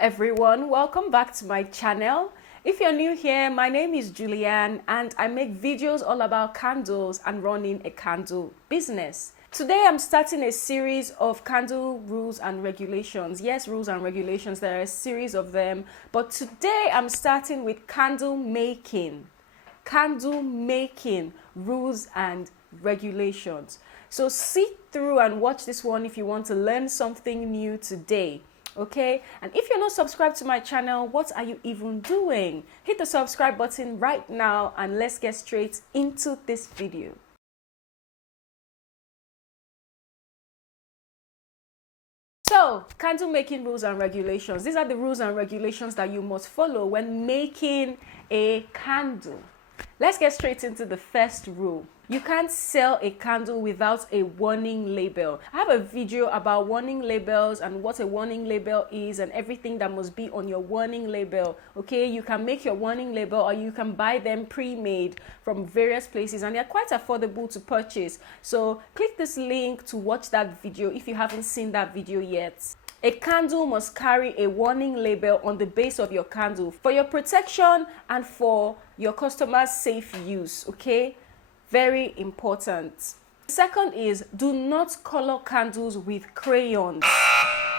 everyone, welcome back to my channel. If you're new here, my name is Julianne and I make videos all about candles and running a candle business. Today I'm starting a series of candle rules and regulations. Yes, rules and regulations, there are a series of them, but today I'm starting with candle making rules and regulations. So sit through and watch this one if you want to learn something new today. Okay, and if you're not subscribed to my channel, what are you even doing? Hit the subscribe button right now and let's get straight into this video. So, candle making rules and regulations. These are the rules and regulations that you must follow when making a candle. Let's get straight into the first rule. You can't sell a candle without a warning label. I have a video about warning labels and what a warning label is and everything that must be on your warning label. Okay, you can make your warning label or you can buy them pre-made from various places and they're quite affordable to purchase. So click this link to watch that video if you haven't seen that video yet. A candle must carry a warning label on the base of your candle for your protection and for your customers' safe use, okay? Very important. Second is, do not color candles with crayons.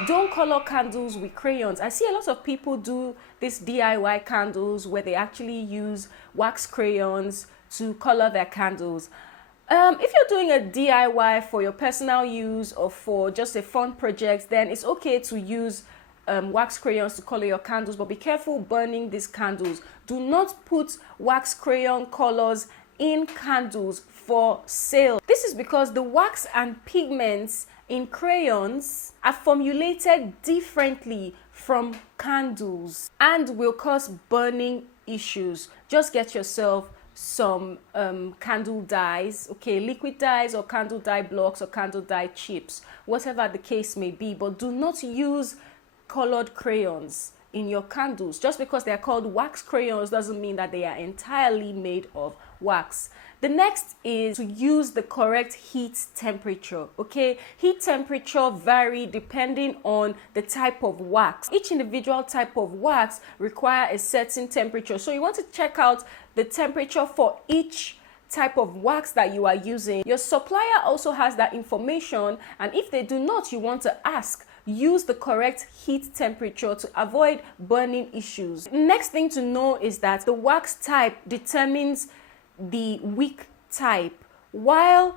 Don't color candles with crayons. I see a lot of people do these DIY candles where they actually use wax crayons to color their candles. If you're doing a DIY for your personal use or for just a fun project, then it's okay to use wax crayons to color your candles, but be careful burning these candles. Do not put wax crayon colors in candles for sale. This is because the wax and pigments in crayons are formulated differently from candles and will cause burning issues. Just get yourself some candle dyes, okay, liquid dyes or candle dye blocks or candle dye chips, whatever the case may be, but do not use colored crayons in your candles. Just because they are called wax crayons doesn't mean that they are entirely made of wax. The next is to use the correct heat temperature, okay? Heat temperature vary depending on the type of wax. Each individual type of wax require a certain temperature. So you want to check out the temperature for each type of wax that you are using. Your supplier also has that information, and if they do not, you want to ask. Use the correct heat temperature to avoid burning issues. Next thing to know is that the wax type determines the wick type, while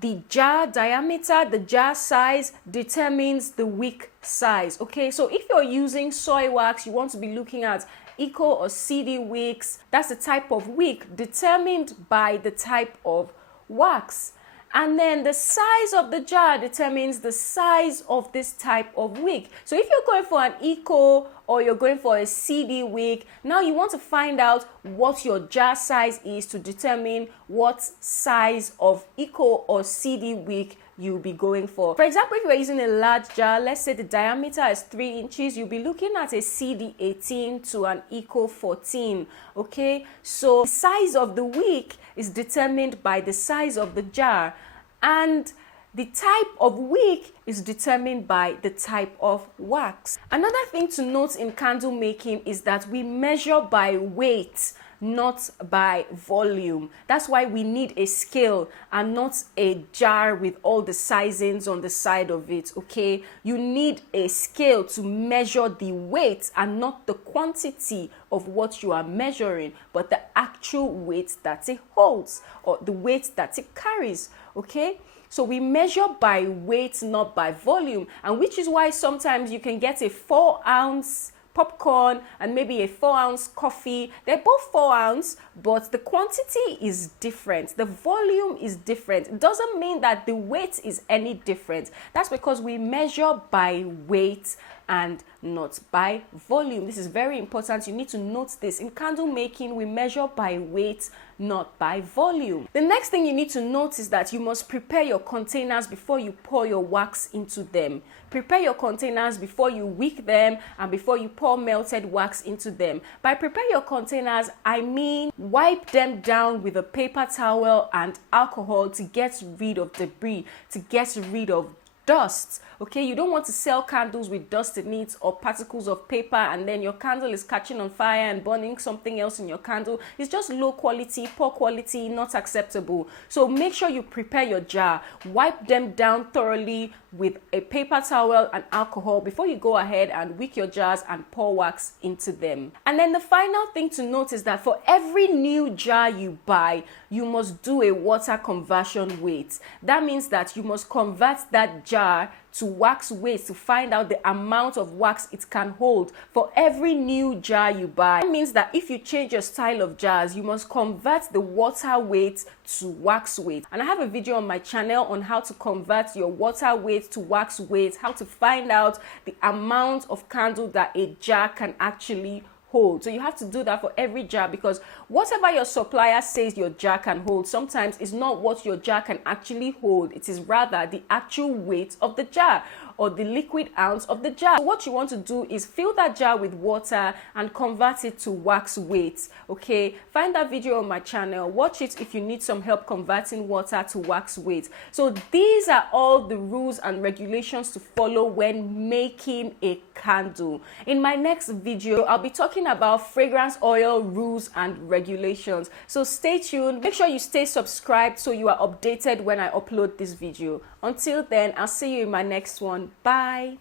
the jar diameter, the jar size determines the wick size. Okay, so if you're using soy wax, you want to be looking at eco or CD wicks. That's the type of wick determined by the type of wax. And then the size of the jar determines the size of this type of wick. So if you're going for an eco or you're going for a CD wick, now you want to find out what your jar size is to determine what size of eco or CD wick you'll be going for. For example, if you're using a large jar, let's say the diameter is 3 inches, you'll be looking at a CD 18 to an eco 14. Okay, so the size of the wick is determined by the size of the jar, and the type of wick is determined by the type of wax. Another thing to note in candle making is that we measure by weight, not by volume. That's why we need a scale and not a jar with all the sizings on the side of it, okay? You need a scale to measure the weight and not the quantity of what you are measuring, but the actual weight that it holds or the weight that it carries, okay? So we measure by weight, not by volume, and which is why sometimes you can get a 4-ounce popcorn and maybe a 4-ounce coffee. They're both 4 ounce, but the quantity is different. The volume is different. It doesn't mean that the weight is any different. That's because we measure by weight and not by volume. This is very important. You need to note this. In candle making, we measure by weight, not by volume. The next thing you need to note is that you must prepare your containers before you pour your wax into them. Prepare your containers before you wick them and before you pour melted wax into them. By prepare your containers, I mean wipe them down with a paper towel and alcohol to get rid of debris, to get rid of dust. Okay, you don't want to sell candles with dust in it or particles of paper, and then your candle is catching on fire and burning something else in your candle. It's just low quality, poor quality, not acceptable. So make sure you prepare your jar. Wipe them down thoroughly with a paper towel and alcohol before you go ahead and wick your jars and pour wax into them. And then the final thing to note is that for every new jar you buy, you must do a water conversion weight. That means that you must convert that jar to wax weight to find out the amount of wax it can hold for every new jar you buy. That means that if you change your style of jars, you must convert the water weight to wax weight. And I have a video on my channel on how to convert your water weight to wax weight, how to find out the amount of candle that a jar can actually hold. So you have to do that for every jar, because whatever your supplier says your jar can hold sometimes is not what your jar can actually hold. It is rather the actual weight of the jar or the liquid ounce of the jar. So what you want to do is fill that jar with water and convert it to wax weight. Okay, find that video on my channel, watch it if you need some help converting water to wax weight. So these are all the rules and regulations to follow when making a candle. In my next video, I'll be talking about fragrance oil rules and regulations. So stay tuned. Make sure you stay subscribed so you are updated when I upload this video. Until then, I'll see you in my next one. Bye.